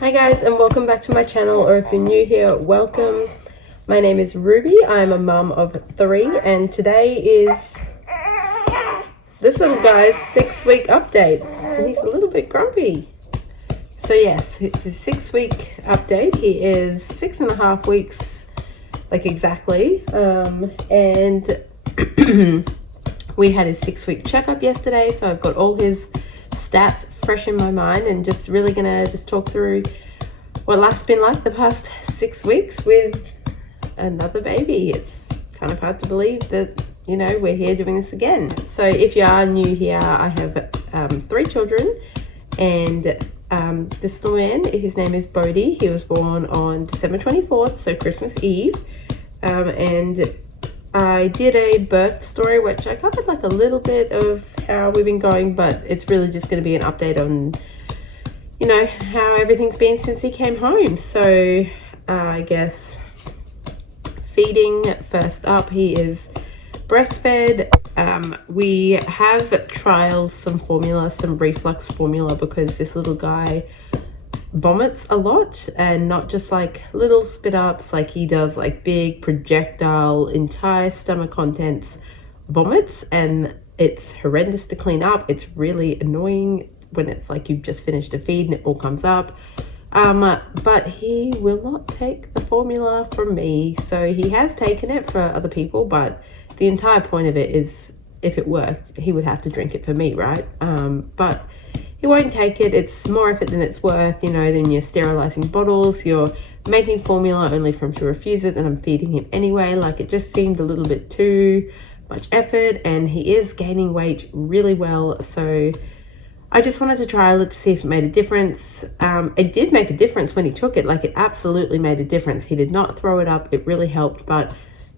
Hi guys, and welcome back to my channel, or if you're new here, welcome. My name is Ruby. I'm a mum of 3 and today is this little guy's 6-week update and he's a little bit grumpy. So yes, it's a 6-week update. He is 6.5 weeks, like exactly, and we had his 6-week checkup yesterday, so I've got all his stats fresh in my mind and just really gonna just talk through what life's been like the past 6 weeks with another baby. It's kind of hard to believe that, you know, we're here doing this again. So if you are new here, I have 3 children, and this little man, his name is Bodhi. He was born on December 24th, so Christmas Eve, and I did a birth story, which I covered like a little bit of how we've been going, but it's really just going to be an update on, you know, how everything's been since he came home. So I guess feeding first up, he is breastfed. We have trialed some formula, some reflux formula, because this little guy vomits a lot, and not just like little spit ups, like he does like big projectile entire stomach contents vomits, and it's horrendous to clean up. It's really annoying when it's like you've just finished a feed and it all comes up, but he will not take the formula from me. So he has taken it for other people, but the entire point of it is if it worked, he would have to drink it for me, right? But he won't take it. It's more effort than it's worth, you know. Then you're sterilizing bottles, you're making formula only for him to refuse it, and I'm feeding him anyway. Like, it just seemed a little bit too much effort, and he is gaining weight really well. So I just wanted to trial it to see if it made a difference. It did make a difference when he took it. Like, it absolutely made a difference. He did not throw it up. It really helped. But,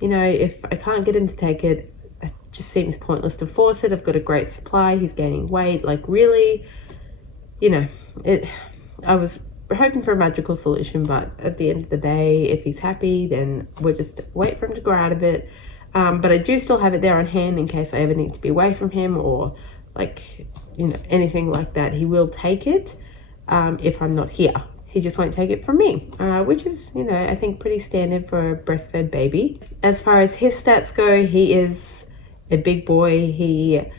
you know, if I can't get him to take it, it just seems pointless to force it. I've got a great supply. He's gaining weight. Like, really, you know, I was hoping for a magical solution, but at the end of the day, if he's happy, then we'll just wait for him to grow out of it. But I do still have it there on hand in case I ever need to be away from him, or like, you know, anything like that. He will take it if I'm not here. He just won't take it from me, which is, you know, I think pretty standard for a breastfed baby. As far as his stats go, he is a big boy.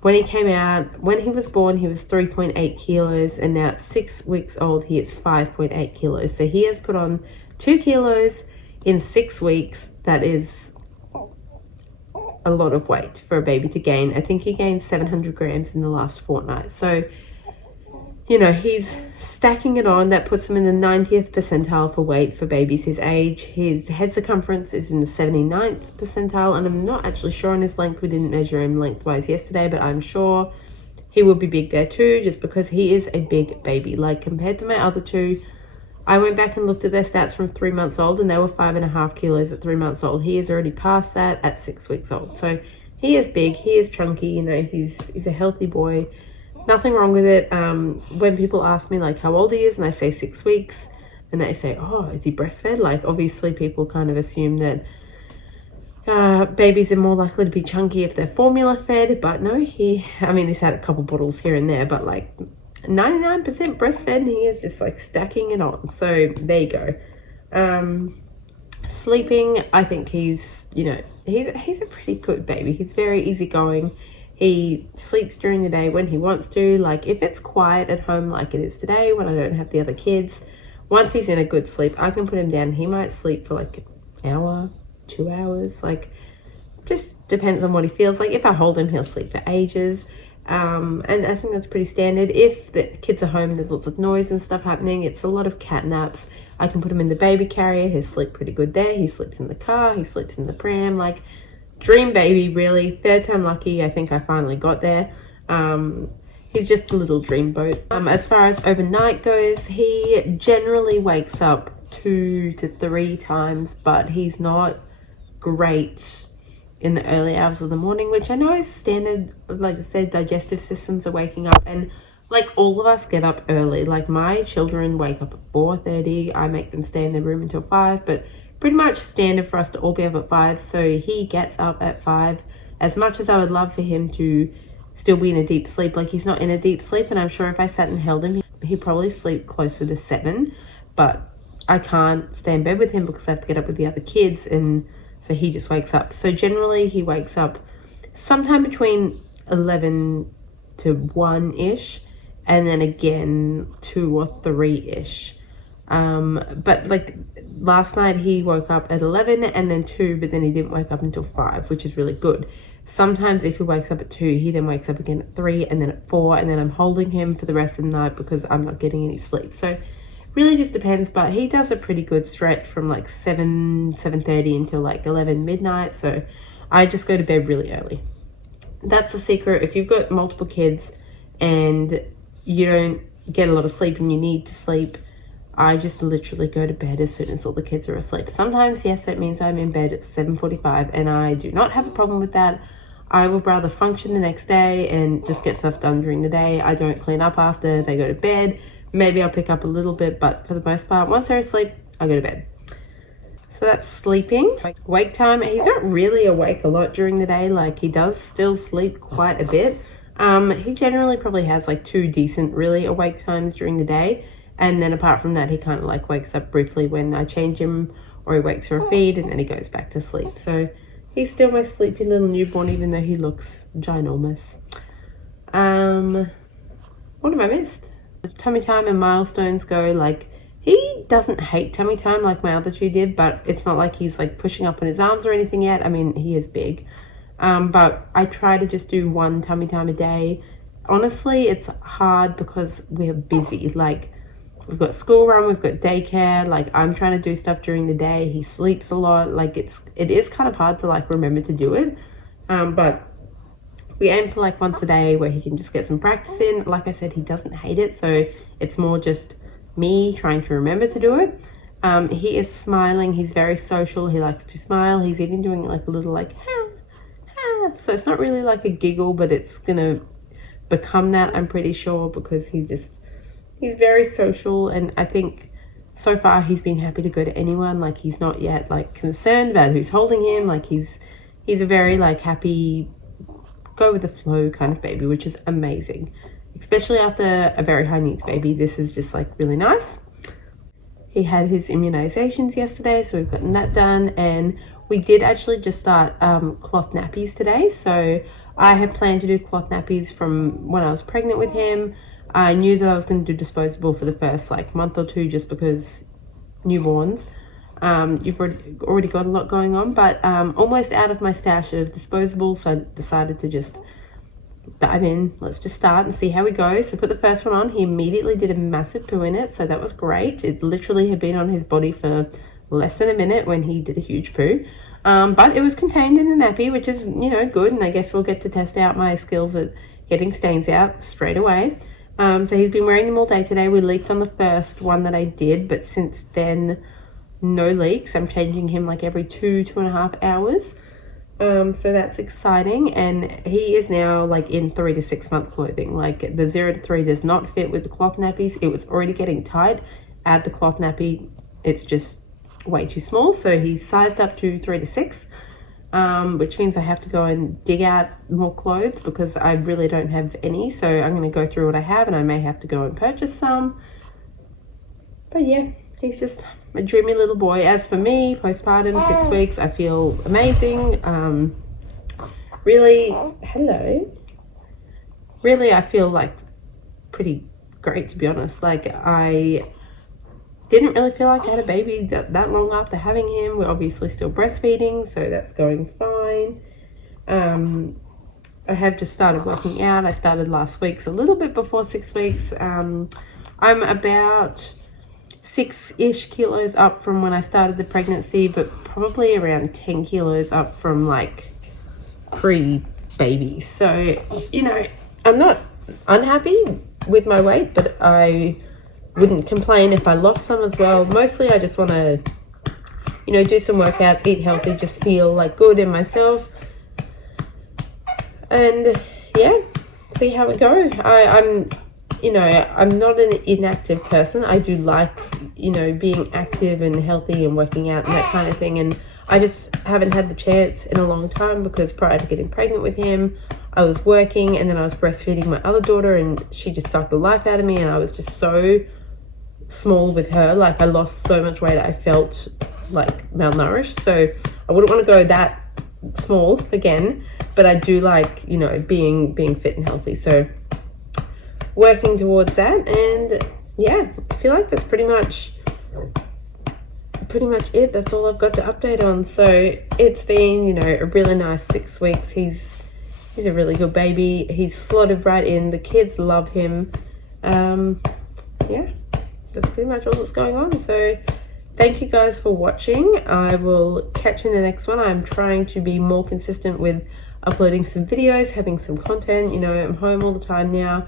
When he came out, when he was born, he was 3.8 kilos, and now at 6 weeks old, he is 5.8 kilos. So he has put on 2 kilos in 6 weeks. That is a lot of weight for a baby to gain. I think he gained 700 grams in the last fortnight. So, you know, he's stacking it on. That puts him in the 90th percentile for weight for babies his age. His head circumference is in the 79th percentile, and I'm not actually sure on his length. We didn't measure him lengthwise yesterday, but I'm sure he will be big there too, just because he is a big baby. Like, compared to my other 2, I went back and looked at their stats from 3 months old, and they were 5.5 kilos at 3 months old. He is already past that at 6 weeks old. So he is big, he is chunky, you know, he's a healthy boy. Nothing wrong with it. When people ask me like how old he is, and I say 6 weeks, and they say, oh, is he breastfed? Like, obviously people kind of assume that babies are more likely to be chunky if they're formula fed, but no, he's had a couple bottles here and there, but like 99% breastfed, and he is just like stacking it on. So there you go. Sleeping, I think he's, you know, he's a pretty good baby. He's very easygoing. He sleeps during the day when he wants to. Like, if it's quiet at home like it is today when I don't have the other kids, once he's in a good sleep, I can put him down. He might sleep for like an hour, 2 hours. Like, just depends on what he feels like. If I hold him, he'll sleep for ages. And I think that's pretty standard. If the kids are home and there's lots of noise and stuff happening, it's a lot of cat naps. I can put him in the baby carrier. He'll sleep pretty good there. He sleeps in the car. He sleeps in the pram. Like, dream baby, really. 3rd time lucky. I think I finally got there. He's just a little dreamboat. As far as overnight goes, he generally wakes up 2 to 3 times, but he's not great in the early hours of the morning, which I know is standard. Like I said, digestive systems are waking up, and like all of us get up early. Like, my children wake up at 4:30. I make them stay in their room until 5, but pretty much standard for us to all be up at 5. So he gets up at 5. As much as I would love for him to still be in a deep sleep, like, he's not in a deep sleep, and I'm sure if I sat and held him he probably sleep closer to 7, but I can't stay in bed with him because I have to get up with the other kids, and so he just wakes up. So generally he wakes up sometime between 11 to 1-ish, and then again 2 or 3-ish. But like last night he woke up at 11 and then 2, but then he didn't wake up until 5, which is really good. Sometimes if he wakes up at 2, he then wakes up again at 3 and then at 4, and then I'm holding him for the rest of the night because I'm not getting any sleep. So really just depends, but he does a pretty good stretch from like 7:30 until like 11 midnight. So I just go to bed really early. That's the secret. If you've got multiple kids and you don't get a lot of sleep and you need to sleep, I just literally go to bed as soon as all the kids are asleep. Sometimes, yes, that means I'm in bed at 7:45, and I do not have a problem with that. I would rather function the next day and just get stuff done during the day. I don't clean up after they go to bed. Maybe I'll pick up a little bit, but for the most part, once they're asleep, I go to bed. So that's sleeping. Wake time, he's not really awake a lot during the day. Like, he does still sleep quite a bit. He generally probably has like 2 decent really awake times during the day. And then apart from that, he kind of like wakes up briefly when I change him, or he wakes for a feed, and then he goes back to sleep. So he's still my sleepy little newborn, even though he looks ginormous. What have I missed? Tummy time and milestones go, like, he doesn't hate tummy time like my other 2 did, but it's not like he's like pushing up on his arms or anything yet. I mean, he is big. But I try to just do 1 tummy time a day. Honestly, it's hard because we're busy. Like, we've got school run, we've got daycare, like I'm trying to do stuff during the day. He sleeps a lot. Like it is kind of hard to like remember to do it. But we aim for like once a day where he can just get some practice in. Like I said, he doesn't hate it. So it's more just me trying to remember to do it. He is smiling. He's very social. He likes to smile. He's even doing like a little like, ha, ha. So it's not really like a giggle, but it's going to become that, I'm pretty sure, because he's very social, and I think so far he's been happy to go to anyone. Like, he's not yet like concerned about who's holding him. Like, he's a very like happy, go with the flow kind of baby, which is amazing, especially after a very high needs baby. This is just like really nice. He had his immunizations yesterday, so we've gotten that done, and we did actually just start cloth nappies today. So I had planned to do cloth nappies from when I was pregnant with him. I knew that I was going to do disposable for the first like month or 2, just because newborns, you've already got a lot going on, but almost out of my stash of disposables, so I decided to just dive in. Let's just start and see how we go. So put the first one on. He immediately did a massive poo in it, so that was great. It literally had been on his body for less than a minute when he did a huge poo, but it was contained in the nappy, which is, you know, good. And I guess we'll get to test out my skills at getting stains out straight away. So he's been wearing them all day today. We leaked on the first one that I did, but since then, no leaks. I'm changing him like every 2.5 hours. So that's exciting. And he is now like in 3 to 6 month clothing. Like the 0 to 3 does not fit with the cloth nappies. It was already getting tight. Add the cloth nappy, it's just way too small. So he's sized up to 3 to 6. Which means I have to go and dig out more clothes because I really don't have any. So I'm going to go through what I have, and I may have to go and purchase some. But yeah, he's just a dreamy little boy. As for me, postpartum, 6 weeks, I feel amazing. Really, I feel like pretty great, to be honest. Like, I didn't really feel like I had a baby that long after having him. We're obviously still breastfeeding, so that's going fine. I have just started working out. I started last week, so a little bit before 6 weeks. I'm about 6-ish kilos up from when I started the pregnancy, but probably around 10 kilos up from like pre-baby. So, you know, I'm not unhappy with my weight, but I wouldn't complain if I lost some as well. Mostly I just want to, you know, do some workouts, eat healthy, just feel like good in myself, and yeah, see how we go. I'm not an inactive person. I do like, you know, being active and healthy and working out and that kind of thing, and I just haven't had the chance in a long time because prior to getting pregnant with him, I was working and then I was breastfeeding my other daughter, and she just sucked the life out of me, and I was just so small with her. Like, I lost so much weight, I felt like malnourished. So I wouldn't want to go that small again, but I do like, you know, being fit and healthy. So working towards that, and yeah, I feel like that's pretty much it. That's all I've got to update on. So it's been, you know, a really nice 6 weeks. He's a really good baby. He's slotted right in. The kids love him. Yeah, that's pretty much all that's going on. So thank you guys for watching. I will catch you in the next one. I'm trying to be more consistent with uploading some videos, having some content. You know, I'm home all the time now,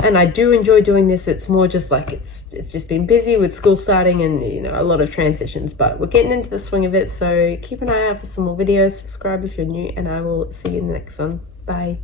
and I do enjoy doing this. It's more just like it's just been busy with school starting and, you know, a lot of transitions, but we're getting into the swing of it. So keep an eye out for some more videos. Subscribe if you're new, and I will see you in the next one. Bye.